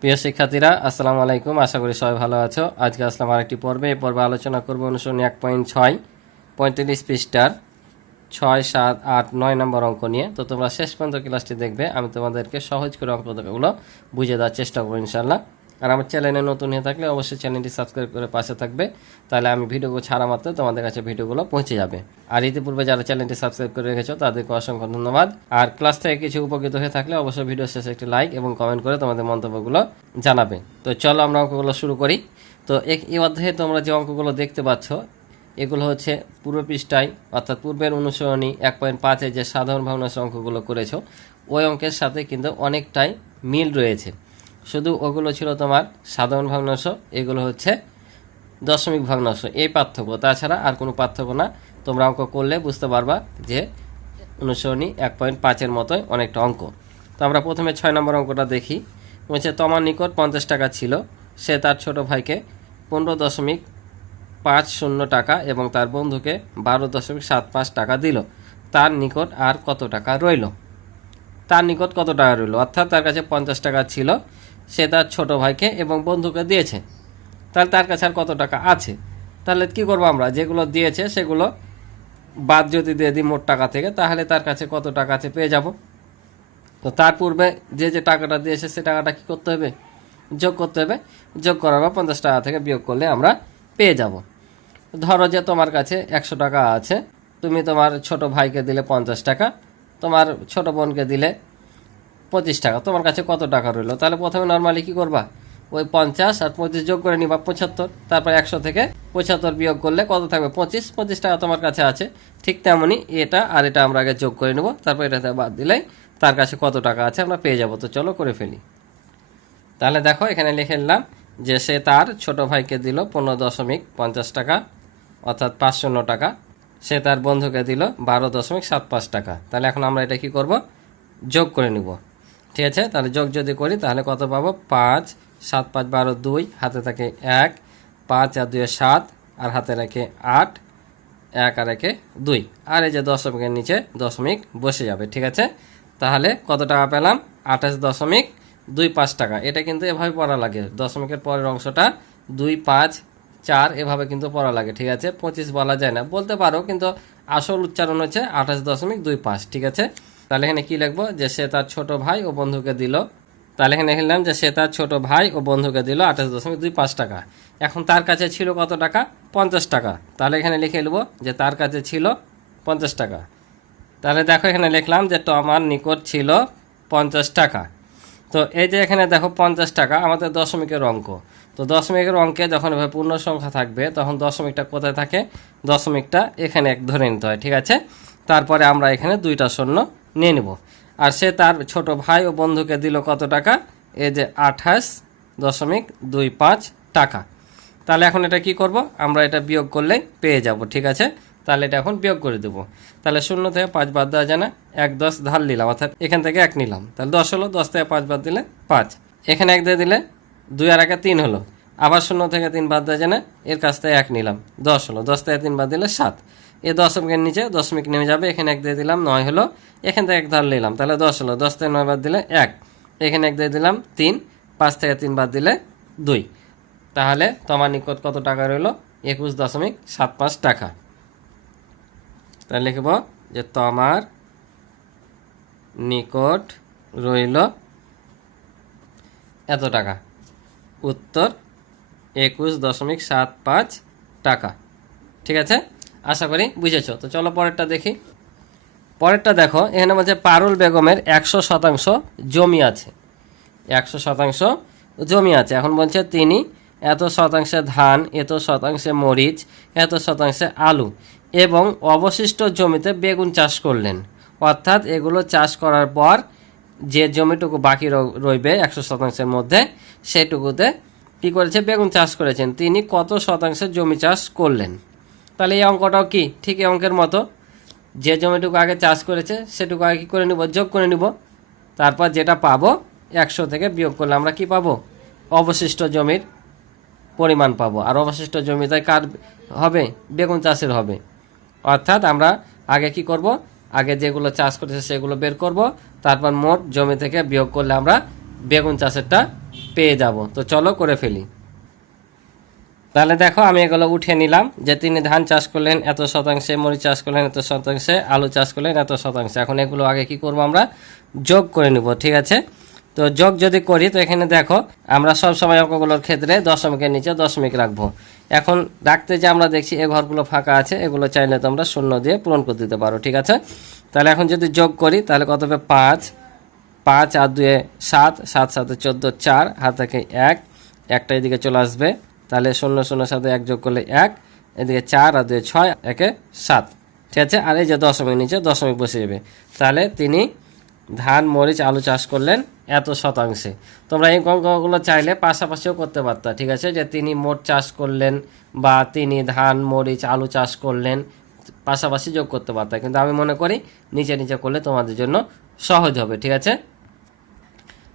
প্রিয় শিক্ষার্থীরা, আসসালামু আলাইকুম। আশা করি সবাই ভালো আছো। আজকে আসলাম আরেকটি পর্বে। এই পর্বে আলোচনা করবো অনুসরণী 1.6 35 পৃষ্ঠার 6, 7, 8, 9 নম্বর অঙ্ক নিয়ে। তো তোমরা শেষ পর্যন্ত ক্লাসটি দেখবে। আমি তোমাদেরকে সহজ করে অঙ্কগুলো বুঝিয়ে দেওয়ার চেষ্টা করবো ইনশাল্লাহ। আর আমার চ্যানেলে নতুন হয়ে থাকলে অবশ্যই চ্যানেলটি সাবস্ক্রাইব করে পাশে থাকবে, তাহলে আমি ভিডিওগুলো ছাড়া মাত্র তোমাদের কাছে ভিডিওগুলো পৌঁছে যাবে। আর ইতিপূর্বে যারা চ্যানেলটি সাবস্ক্রাইব করে রেখেছো তাদেরকে অসংখ্য ধন্যবাদ। আর ক্লাস থেকে কিছু উপকৃত হয়ে থাকলে অবশ্যই ভিডিও শেষে একটি লাইক এবং কমেন্ট করে তোমাদের মন্তব্যগুলো জানাবে। তো চলো আমরা অঙ্কগুলো শুরু করি। তো এই অধ্যায়ে তোমরা যে অঙ্কগুলো দেখতে পাচ্ছ এগুলো হচ্ছে পূর্ব পৃষ্ঠায় অর্থাৎ পূর্বের অনুসরণী 1.5 যে সাধারণ ভগ্নাংশ অঙ্কগুলো করেছো ওই অঙ্কের সাথে কিন্তু অনেকটাই মিল রয়েছে। শুধু ওগুলো ছিল তোমার সাধারণ ভগ্নাংশ, এগুলো হচ্ছে দশমিক ভগ্নাংশ, এই পার্থক্য, তাছাড়া আর কোনো পার্থক্য না। তোমরা অঙ্ক করলে বুঝতে পারবা যে অনুসরণী 1.5 মতোই অনেকটা অঙ্ক। তো আমরা প্রথমে 6 নম্বর অঙ্কটা দেখি। বলছে তোমার নিকট 50 টাকা ছিল, সে তার ছোট ভাইকে 15.50 টাকা এবং তার বন্ধুকে 12.75 টাকা দিল। তার নিকট আর কত টাকা রইল? তার নিকট কত টাকা রইল অর্থাৎ তার কাছে 50 টাকা ছিল, সে তার ছোট ভাইকে এবং বন্ধুকে দিয়েছে, তাহলে তার কাছে আর কত টাকা আছে? তাহলে কি করবো আমরা, যেগুলো দিয়েছে সেগুলো বাদ যদি দিয়ে দিই মোট টাকা থেকে, তাহলে তার কাছে কত টাকা আছে পেয়ে যাব। তো তার পূর্বে যে টাকাটা দিয়েছে সে টাকাটা কি করতে হবে? যোগ করতে হবে। যোগ করার পর 50 টাকা থেকে বিয়োগ করলে আমরা পেয়ে যাব। ধরো যে তোমার কাছে 100 টাকা আছে, তুমি তোমার ছোট ভাইকে দিলে 50 টাকা, তোমার ছোট বোনকে দিলে 25 টাকা, তোমার কাছে কত টাকা রইলো? তাহলে প্রথমে নর্মালি কি করবা, ওই 50 আর 25 যোগ করে নিবা 75, তারপর 100 থেকে 75 বিয়োগ করলে কত থাকবে? 25 টাকা তোমার কাছে আছে। ঠিক তেমনই এটা আর এটা আমরা আগে যোগ করে নেব, তারপর এটাতে বাদ দিলে তার কাছে কত টাকা আছে আমরা পেয়ে যাব। তো চলো করে ফেলি। তাহলে দেখো এখানে লিখে নিলাম যে সে তার ছোট ভাইকে দিল 15.50 টাকা অর্থাৎ 500 টাকা, সে তার বন্ধুকে দিল 12.75 টাকা। তাহলে এখন আমরা এটা কি করব, যোগ করে নিব। ঠিক আছে, তাহলে যোগ যদি করি তাহলে কত পাবো? 5, 7, 5, 12, 2, হাতে থাকে 1, 5 আর 2 7, আর হাতে রাখে 8, 1 আর 1 2, আর এই যে দশমিকের নিচে দশমিক বসে যাবে। ঠিক আছে, তাহলে কত টাকা পেলাম? 28.25 টাকা। এটা কিন্তু এভাবে পড়া লাগে, দশমিকের পরের অংশটা 2, 5, 4 এভাবে কিন্তু পড়া লাগে। ঠিক আছে, 25 বলা যায় না, বলতে পারো, কিন্তু আসল উচ্চারণ হচ্ছে 28.25। ঠিক আছে, তাহলে এখানে কি লিখবো, যে সে তার ছোট ভাই ও বন্ধুকে দিল। তাহলে এখানে লিখলাম যে সে তার ছোট ভাই ও বন্ধুকে দিল 28.25 টাকা। এখন তার কাছে ছিল কত টাকা? 50 টাকা। তাহলে এখানে লিখে নেবো যে তার কাছে ছিল 50 টাকা। তাহলে দেখো এখানে লিখলাম যে আমার নিকট ছিল 50 টাকা। তো এই যে এখানে দেখো 50 টাকা আমাদের দশমিকের অঙ্ক। তো দশমিকের অঙ্কে যখন এভাবে পূর্ণ সংখ্যা থাকবে তখন দশমিকটা কোথায় থাকে? দশমিকটা এখানে এক ধরে নিতে হয়। ঠিক আছে, তারপরে আমরা এখানে 2টা শূন্য নিয়ে নেব। আর সে তার ছোট ভাই ও বন্ধুকে দিল কত টাকা? এই যে 28.25 টাকা। তাহলে এখন এটা কি করব, আমরা এটা বিয়োগ করলে পেয়ে যাব। ঠিক আছে, তাহলে এটা এখন বিয়োগ করে দেবো। তাহলে 0 থেকে 5 বাদ দেওয়া যায় না, 1 10 ধার নিলাম, অর্থাৎ এখান থেকে 1 নিলাম, তাহলে 10 হলো। 10 থেকে 5 বাদ দিলে 5, এখানে 1 দিয়ে দিলে 2 আর 1 3 হলো। আবার 0 থেকে 3 বাদ দেওয়া যায় না, এর কাছ থেকে 1 নিলাম, 10 হলো। 10 থেকে 3 বাদ দিলে 7, এই দশমিকের নিচে দশমিক নেমে যাবে, এখানে 1 দিয়ে দিলাম, 9 হলো। এখান থেকে 1 ধার নিলাম, তাহলে 10 হলো। 10 থেকে 9 বাদ দিলে 1, এখানে 1 দিয়ে দিলাম 3, 5 থেকে 3 বাদ দিলে 2। তাহলে তোমার নিকট কত টাকা রইল? 21.75 টাকা। তাহলে লিখব যে তোমার নিকট রইল এত টাকা। উত্তর 21.75 টাকা। ঠিক আছে, আশা করি বুঝেছো। তো চলো পরেরটা দেখি। পরেরটা দেখো, এখানে বলছে পারুল বেগমের 100% জমি আছে। 100% জমি আছে। এখন বলছে তিনি এত শতাংশে ধান, এত শতাংশে মরিচ, এত শতাংশে আলু এবং অবশিষ্ট জমিতে বেগুন চাষ করলেন। অর্থাৎ এগুলো চাষ করার পর যে জমিটুকু বাকি রইবে 100%-এর মধ্যে, সেটুকুতে কী করেছে? বেগুন চাষ করেছেন। তিনি কত শতাংশে জমি চাষ করলেন? তাহলে এই অঙ্কটাও কি ঠিক এই অঙ্কের মতো, যে জমিটুকু আগে চাষ করেছে সেটুকু আগে কী করে নিব? যোগ করে নিব। তারপর যেটা পাবো 100 থেকে বিয়োগ করলে আমরা কি পাবো? অবশিষ্ট জমির পরিমাণ পাবো। আর অবশিষ্ট জমিতে কার হবে? বেগুন চাষের হবে। অর্থাৎ আমরা আগে কি করব, আগে যেগুলো চাষ করেছে সেগুলো বের করব, তারপর মোট জমি থেকে বিয়োগ করলে আমরা বেগুন চাষেরটা পেয়ে যাব। তো চলো করে ফেলি। তাহলে দেখো আমি এগুলো উঠিয়ে নিলাম যে তিনি ধান চাষ করলেন এত শতাংশে, মরিচ চাষ করলেন এত শতাংশে, আলু চাষ করলেন এত শতাংশে। এখন এগুলো আগে কি করব, আমরা যোগ করে নিব। ঠিক আছে, তো যোগ যদি করি তো এখানে দেখো আমরা সব সময় অঙ্কগুলোর ক্ষেত্রে দশমিকের নিচে দশমিক রাখবো। এখন রাখতে যে আমরা দেখছি এই ঘরগুলো ফাঁকা আছে, এগুলো চাইলে তোমরা শূন্য দিয়ে পূরণ করে দিতে পারো। ঠিক আছে, তাহলে এখন যদি যোগ করি তাহলে কত হবে, 5, 5 আর 2 7, 7 7 14, 4, হাত থেকে 1, একটা এদিকে চলে আসবে, তাহলে 0 0 সাথে 1 যোগ করলে 1, এদিকে 4 আর 2 6, 1 7। ঠিক আছে, আর এই যে দশমিক নিচে দশমিক বসে যাবে। তাহলে তিনি ধান মরিচ আলু চাষ করলেন এত শতাংশে। তোমরা এই অঙ্কগুলো চাইলে পাশাপাশিও করতে পারতা। ঠিক আছে, যে তিনি মোট চাষ করলেন বা তিনি ধান মরিচ আলু চাষ করলেন, পাশাপাশি যোগ করতে পারতা, কিন্তু আমি মনে করি নিচে নিচে করলে তোমাদের জন্য সহজ হবে। ঠিক আছে,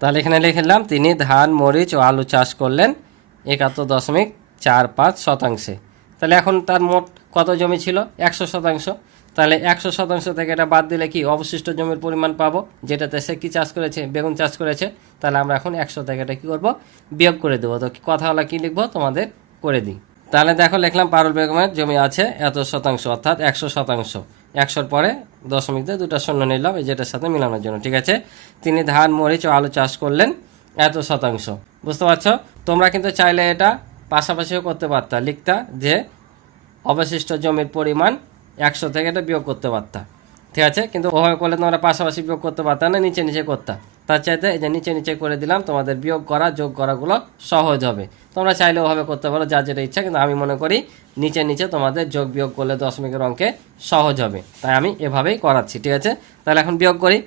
তাহলে এখানে লিখলাম তিনি ধান মরিচ ও আলু চাষ করলেন 71.45 শতাংশে। তাহলে এখন তার মোট কত জমি ছিল, 100 শতাংশ। তাহলে 100 শতাংশ থেকে এটা বাদ দিলে কি অবশিষ্ট জমির পরিমাণ পাবো, যেটাতে সে কি চাষ করেছে, বেগুন চাষ করেছে। তাহলে আমরা এখন 100 থেকে এটা কী করবো, বিয়োগ করে দেবো। তো কথা হলো কী লিখবো, তোমাদের করে দিই। তাহলে দেখো লিখলাম পারুল বেগমের জমি আছে এত শতাংশ, অর্থাৎ 100 শতাংশ। 100-র পরে দশমিক দিয়ে 2টা শূন্য নিলাম এই যেটার সাথে মিলানোর জন্য। ঠিক আছে, তিনি ধান মরিচ ও আলু চাষ করলেন এত শতাংশ। বুঝতে পারছো, তোমরা কিন্তু চাইলে এটা পাশাপাশিও করতে পারতা, লিখতা যে অবশিষ্ট জমির পরিমাণ 100 থেকে এটা বিয়োগ করতে পারতা। ঠিক আছে, কিন্তু ওভাবে করলে তোমরা পাশাপাশি বিয়োগ করতে পারতা না, নিচে নিচে করতা। তার চাইতে এই যে নিচে নিচে করে দিলাম, তোমাদের বিয়োগ করা যোগ করাগুলো সহজ হবে। তোমরা চাইলে ওভাবে করতে পারো, যার যেটা ইচ্ছা, কিন্তু আমি মনে করি নিচে নিচে তোমাদের যোগ বিয়োগ করলে দশমিকের অঙ্কে সহজ হবে, তাই আমি এভাবেই করাচ্ছি। ঠিক আছে, তাহলে এখন বিয়োগ করি।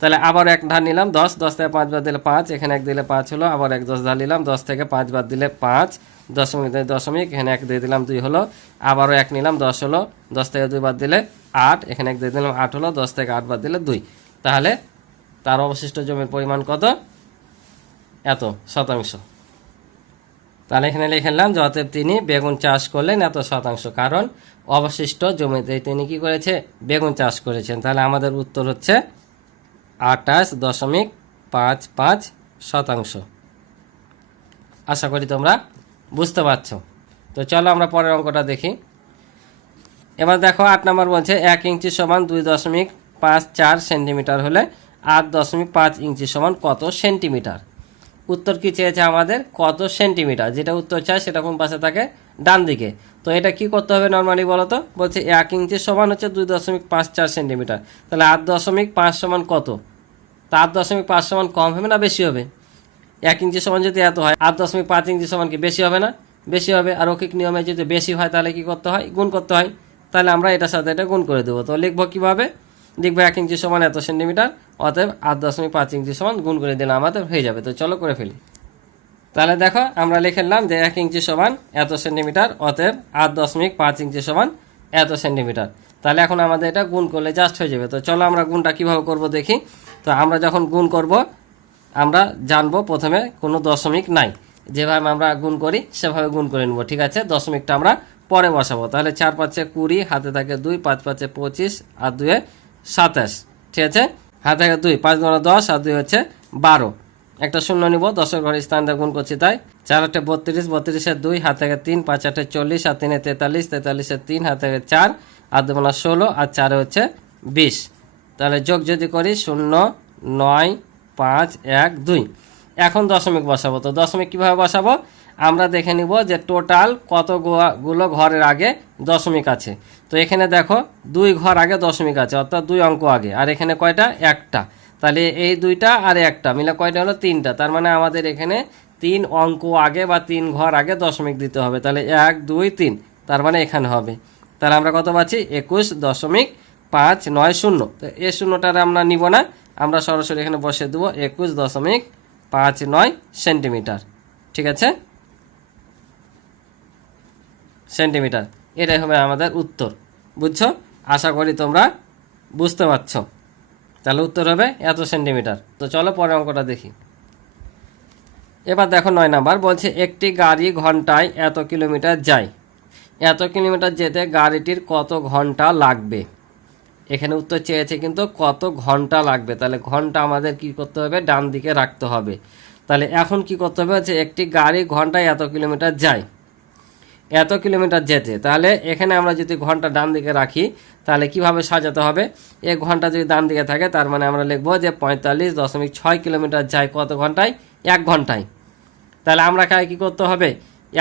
তাহলে আবার এক ধার নিলাম 10, 10 থেকে 5 বাদ দিলে 5, এখানে 1 দিলে 5 হলো, আবার 1 10 ধার নিলাম, 10 থেকে 5 বাদ দিলে 5, দশমিক দশমিক, এখানে 1 দিয়ে দিলাম 2 হলো, আবারও 1 নিলাম 10 হলো, 10 থেকে 2 বাদ দিলে 8, এখানে 1 দিয়ে দিলাম 8 হলো, 10 থেকে 8 বাদ দিলে 2। তাহলে তার অবশিষ্ট জমির পরিমাণ কত, এত শতাংশ। তাহলে এখানে লিখলাম যে অতএব তিনি বেগুন চাষ করলেন এত শতাংশ, কারণ অবশিষ্ট জমিতে তিনি কি করেছে, বেগুন চাষ করেছেন। তাহলে আমাদের উত্তর হচ্ছে 28.55 শতাংশ। আশা করি তোমরা বুঝতে পারছো। তো চলো আমরা পরের অঙ্কটা দেখি। এবার দেখো 8 নম্বর বলছে 1 ইঞ্চি সমান 2.54 সেন্টিমিটার হলে 8.5 ইঞ্চি সমান কত সেন্টিমিটার। উত্তর কি চেয়েছে আমাদের, কত সেন্টিমিটার। যেটা উত্তর চাই সেটা কোন পাশে থাকে, ডান দিকে। তো এটা কি করতে হবে নর্মালি বলো তো, বলছে 1 ইঞ্চি সমান হচ্ছে 2.54 সেন্টিমিটার। তাহলে 8.5 সমান কত, তা 8.5 সমান কম হবে না বেশি হবে? 1 ইঞ্চি সমান যদি এত হয়, 8.5 ইঞ্চি সমান কি বেশি হবে না? বেশি হবে। আর রৈখিক নিয়মে যদি বেশি হয় তাহলে কি করতে হয়, গুণ করতে হয়। তাহলে আমরা এটার সাথে এটা গুণ করে দেবো। তো লিখবো কীভাবে, লিখবো 1 ইঞ্চি সমান এত সেন্টিমিটার, অতএব 8.5 ইঞ্চি সমান গুণ করে দিলে আমাদের হয়ে যাবে। তো চলো করে ফেলি। তাহলে দেখো আমরা লিখলাম যে 1 ইঞ্চি সমান এত সেন্টিমিটার, অতএব 8.5 ইঞ্চি সমান এত সেন্টিমিটার। তাহলে এখন আমাদের এটা গুণ করলে জাস্ট হয়ে যাবে। তো চলো আমরা গুণটা কীভাবে করব দেখি। তো আমরা যখন গুণ করব আমরা জানবো প্রথমে কোনো দশমিক নাই, যেভাবে আমরা গুণ করি সেভাবে গুণ করে নেব। ঠিক আছে, দশমিকটা আমরা পরে বসাবো। তাহলে 4 5 20, হাতে থাকে 2, 5 5 25, আর 2 27। ঠিক আছে, হাতে থাকে 2, 5 9 10, আর 2 হচ্ছে 12। একটা শূন্য নিব, 10-এর ঘরে স্থান দিয়ে গুণ করছি তাই। 4 8 32, 32-এর 2, হাতে থাকে 3, 5 8 40, আর 3 43, 43-এর 3, হাতে থাকে 4, আর 2 16, আর 4 হচ্ছে 20। তাহলে যোগ যদি করি 0 9 5 1 2। এখন দশমিক বসাবো। তো দশমিক কিভাবে বসাবো, আমরা দেখে নিব যে টোটাল কতগুলো ঘরের আগে দশমিক আছে। তো এখানে দেখো 2 ঘর আগে দশমিক আছে, অর্থাৎ 2 অঙ্ক আগে। আর এখানে কয়টা, একটা। তাহলে এই 2টা আর একটা মিলে কয়টা হলো, 3টা। তার মানে আমাদের এখানে 3 অঙ্ক আগে বা 3 ঘর আগে দশমিক দিতে হবে। তাহলে 1 2 3, তার মানে এখানে হবে। তাহলে আমরা কত পাচ্ছি, 21.590। তো এই শূন্যটার আমরা নিব না, আমরা সরাসরি এখানে বসে দেবো 21.59 সেন্টিমিটার। ঠিক আছে, সেন্টিমিটার, এটাই হবে আমাদের উত্তর। বুঝছো, আশা করি তোমরা বুঝতে পারছো। তাহলে উত্তর হবে এত সেন্টিমিটার। তো চলো পরের অঙ্কটা দেখি। এবার দেখো 9 নাম্বার বলছে একটি গাড়ি ঘন্টায় এত কিলোমিটার যায়, এত কিলোমিটার যেতে গাড়িটির কত ঘন্টা লাগবে। এখানে উত্তর চেয়েছে কিন্তু কত ঘন্টা লাগবে। তাহলে ঘন্টা আমাদের কি করতে হবে, ডান দিকে রাখতে হবে। তাহলে এখন কি করতে হবে যে একটি গাড়ি ঘন্টায় এত কিলোমিটার যায়, এত কিলোমিটার যেতে, তাহলে এখানে আমরা যদি ঘন্টা ডান দিকে রাখি তাহলে কিভাবে সাজাতে হবে, এক ঘন্টা যদি ডান দিকে থাকে তার মানে আমরা লিখবো যে 45.6 কিলোমিটার যায় কত ঘন্টায়, 1 ঘন্টায়। তাহলে আমরা কি করতে হবে,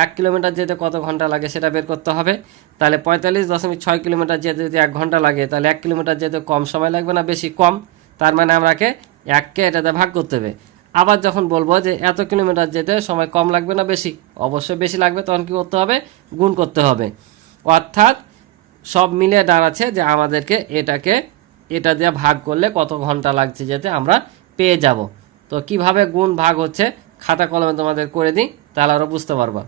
1 কিলোমিটার যেতে কত ঘন্টা লাগে সেটা বের করতে হবে। তাহলে 45.6 কিলোমিটার যেতে যদি 1 ঘন্টা লাগে, তাহলে 1 কিলোমিটার যেতে কম সময় লাগবে না বেশি, কম। তার মানে আমরাকে 1কে এটাতে ভাগ করতে হবে। আবার যখন বলবো যে এত কিলোমিটার যেতে সময় কম লাগবে না বেশি, অবশ্যই বেশি লাগবে, তখন কী করতে হবে, গুণ করতে হবে। অর্থাৎ সব মিলে দাঁড়াচ্ছে যে আমাদেরকে এটা দিয়ে ভাগ করলে কত ঘন্টা লাগছে যেতে আমরা পেয়ে যাব। তো কিভাবে গুণ ভাগ হচ্ছে খাতা কলমে তোমাদের করে দিই, তাহলে আরও বুঝতে পারবা।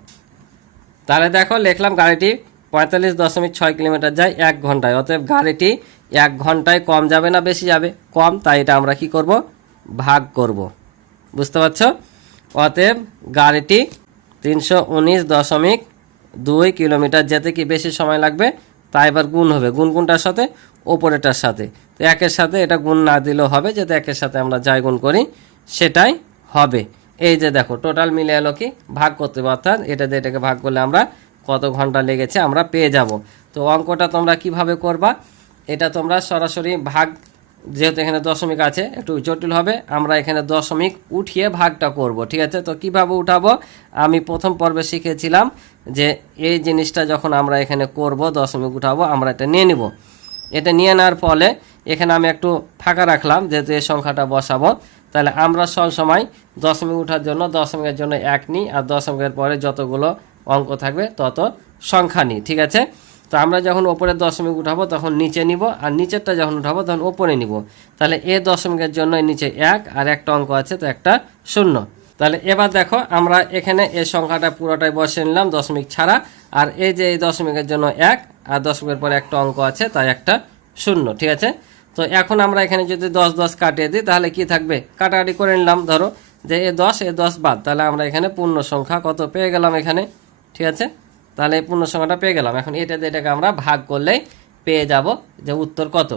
তাহলে দেখো লিখলাম গাড়িটি 45.6 কিলোমিটার যায় 1 ঘন্টায়, অতএব গাড়িটি 1 ঘন্টায় কম যাবে না বেশি যাবে, কম, তাই এটা আমরা কি করব, ভাগ করব। বুঝতে পারছো? অতএব গাড়িটি 319.2 কিলোমিটার যেতে কি বেশি সময় লাগবে, তাই এবার গুণ হবে, গুণ কোনটার সাথে, ওপরেটার সাথে। তো একের সাথে এটা গুণ না দিলেও হবে, যাতে একের সাথে আমরা যাই গুণ করি সেটাই হবে। এই যে দেখো টোটাল মিলে এলো কি, ভাগ করতে হবে, অর্থাৎ এটা দিয়ে এটাকে ভাগ করলে আমরা কত ঘন্টা লেগেছে আমরা পেয়ে যাব। তো অঙ্কটা তোমরা কিভাবে করবা, এটা তোমরা সরাসরি ভাগ, যেহেতু এখানে দশমিক আছে একটু জটিল হবে, আমরা এখানে দশমিক উঠিয়ে ভাগটা করব, ঠিক আছে? তো কিভাবে উঠাবো, আমি প্রথম পর্বে শিখেছিলাম যে এই জিনিসটা যখন আমরা এখানে করব, দশমিক উঠাবো, আমরা এটা নিয়ে নিব। এটা নিয়ে নেওয়ার ফলে এখানে আমি একটু ফাঁকা রাখলাম, যেহেতু এই সংখ্যাটা বসাবো। তাহলে আমরা সব সময় দশমিক উঠার জন্য দশমিকের জন্য 1 নিই, আর দশমিকের পরে যতগুলো অঙ্ক থাকবে তত সংখ্যা নিই, ঠিক আছে? তো আমরা যখন ওপরের দশমিক উঠাবো তখন নিচে নিব, আর নিচেরটা যখন উঠাবো তখন ওপরে নিব। তাহলে এ দশমিকের জন্য নিচে 1, আর একটা অঙ্ক আছে তো একটা 0। তাহলে এবার দেখো আমরা এখানে এই সংখ্যাটা পুরোটাই বসিয়ে নিলাম দশমিক ছাড়া, আর এই যে এই দশমিকের জন্য 1, আর দশমিকের পরে একটা অঙ্ক আছে তাই একটা 0, ঠিক আছে? তো এখন আমরা এখানে যদি 10 কাটিয়ে দিই তাহলে কি থাকবে, কাটাকাটি করে নিলাম, ধরো যে এ 10 বাদ, তাহলে আমরা এখানে পূর্ণ সংখ্যা কত পেয়ে গেলাম এখানে, ঠিক আছে? তাহলে এই পূর্ণ সংখ্যাটা পেয়ে গেলাম। এখন এটাকে আমরা ভাগ করলেই পেয়ে যাব যে উত্তর কত।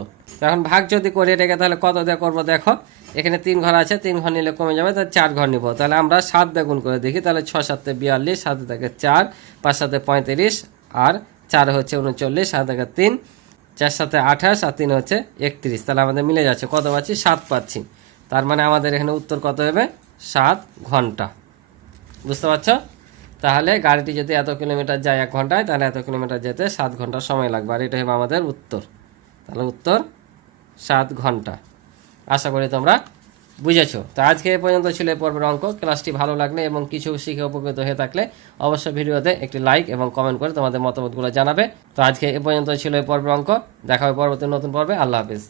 এখন ভাগ যদি করি এটাকে, তাহলে কত দিয়ে করবো, দেখো এখানে 3 ঘর আছে, 3 ঘর নিলে কমে যাবে, তাহলে 4 ঘর নিব। তাহলে আমরা 7 দিয়ে গুণ করে দেখি, তাহলে 6 7 42, 7 থেকে 4, 5 7 35, আর 4 হচ্ছে 39, 7 থেকে 3, 4 7 28, আর 3 হচ্ছে 31। তাহলে আমাদের মিলে যাচ্ছে, কত পাচ্ছি, 7 পাচ্ছি। তার মানে আমাদের এখানে উত্তর কত হবে, 7 ঘন্টা। বুঝতে পারছো? তাহলে গাড়িটি যদি এত কিলোমিটার যায় 1 ঘন্টায়, তাহলে এত কিলোমিটার যেতে 7 ঘন্টা সময় লাগবে, আর এটা হবে আমাদের উত্তর। তাহলে উত্তর 7 ঘন্টা। আশা করি তোমরা বুঝেছো। তো আজকে এই পর্যন্ত ছিল এই পর্বের অঙ্ক। ক্লাসটি ভালো লাগলে এবং কিছু শিখে উপকৃত হয়ে থাকলে অবশ্যই ভিডিওতে একটি লাইক এবং কমেন্ট করে তোমাদের মতামতগুলো জানাবে। তো আজকে এই পর্যন্ত ছিল এই পর্বের অঙ্ক। দেখা হবে পরবর্তী নতুন পর্বে। আল্লাহ হাফিজ।